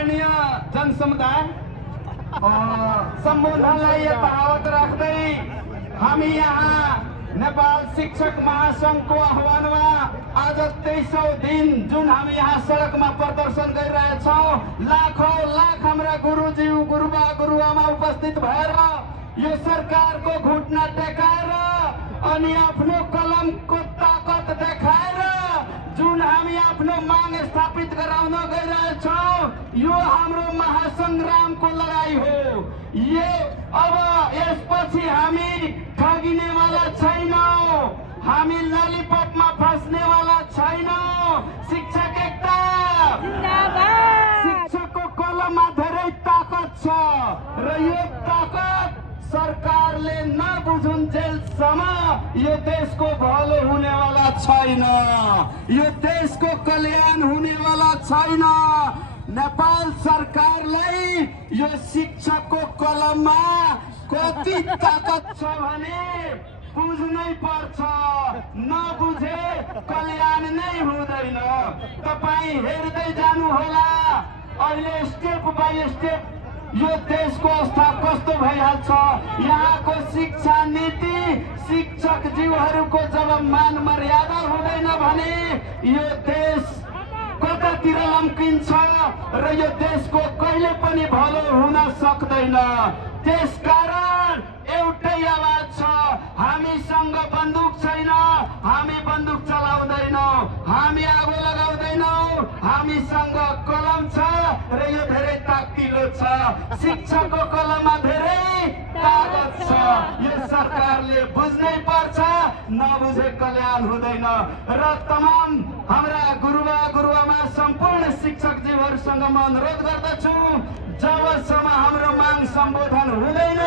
आदरणीय जनसमुदाय सम्बोधनलाई यथावत राख्दै हामी यहाँ नेपाल शिक्षक महासंघको आह्वानमा आज 23औं दिन जुन हामी यहाँ सडकमा प्रदर्शन गरिरहेछौँ, लाखौं लाख हाम्रा गुरुज्यू गुरुबा गुरुआमा उपस्थित भएर यो सरकारको घुटना टेकाएर अनि आफ्नो कलमको ताकत देखाएर जुन हामी आफ्नो माग स्थापित गराउन गइरहेछौँ, यो हाम्रो महासंग्रामको लडाई हो। यो अब यसपछि हामी ठगिनेवाला छैनौं, हामी ललिपपमा फस्नेवाला छैनौं। शिक्षक एकता जिन्दाबाद। शिक्षकको कलममा धेरै ताकत छ र यो ताकत सरकारले नबुझुन्जेलसम्म यो देशको भलो हुनेवाला छैन, यो देशको कल्याण हुनेवाला छैन। नेपाल सरकारलाई यो शिक्षकको कलममा कति ताकत छ भने बुझ्नै पर्छ, नबुझे कल्याण नै हुँदैन। तपाई हेर्दै जानुहोला अहिले स्टेप बाई स्टेप यो देशको अवस्था कस्तो भइहाल्छ। यहाँको शिक्षा नीति शिक्षक जीवहरूको जब मान मर्यादा हुँदैन भने यो देश कतातिर लम्किन्छ र यो देशको कहिले पनि भलो हुन सक्दैन। त्यसकारण एउटै आवाज छ, हामीसँग बन्दुक छैन, हामी बन्दुक चलाउँदैनौँ, हामी आगो लगाउँदैनौँ, हामीसँग कलम छ र यो धेरै ताकतिलो छ। शिक्षकको कलममा धेरै ताकत छ, यो सरकारले बुझ्नै पर्छ, नबुझे कल्याण हुँदैन। र तमाम हाम्रा गुरुबा गुरुआमा सम्पूर्ण शिक्षक जीवहरूसँग म अनुरोध गर्दछु, जबसम्म हाम्रो माग सम्बोधन हुँदैन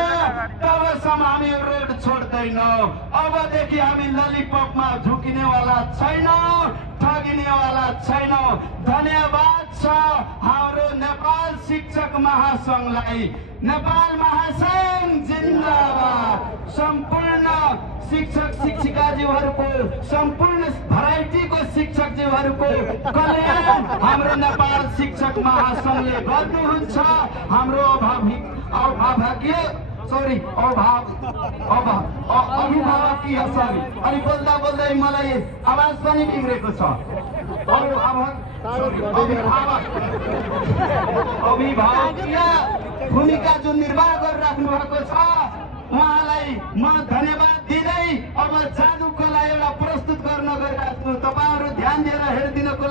तबसम्म हामी रोड छोड्दैनौँ। अबदेखि हामी ललिपपमा झुकिनेवाला छैनौँ, ठगिनेवाला छैनौँ। धन्यवाद छ हाम्रो नेपाल शिक्षक महासंघलाई। नेपाल महासंघ जिन्दाबाद। सम्पूर्ण शिक्षक शिक्षिकाजीवहरूको, सम्पूर्ण भराइटीको शिक्षकजीवहरूको कल्याण हाम्रो नेपाल शिक्षक महासंघले गर्नुहुन्छ। हाम्रो अभिभावकीय अनि बोल्दा बोल्दै मलाई आवाज पनि बिग्रेको छ। अभिभावकीय भूमिका जुन निर्वाह गरिराख्नु भएको छ उहाँलाई म धन्यवाद दिँदै अब जादु कला एउटा प्रस्तुत गर्न गइरहेको छु। तपाईहरु ध्यान दिएर हेरिदिनको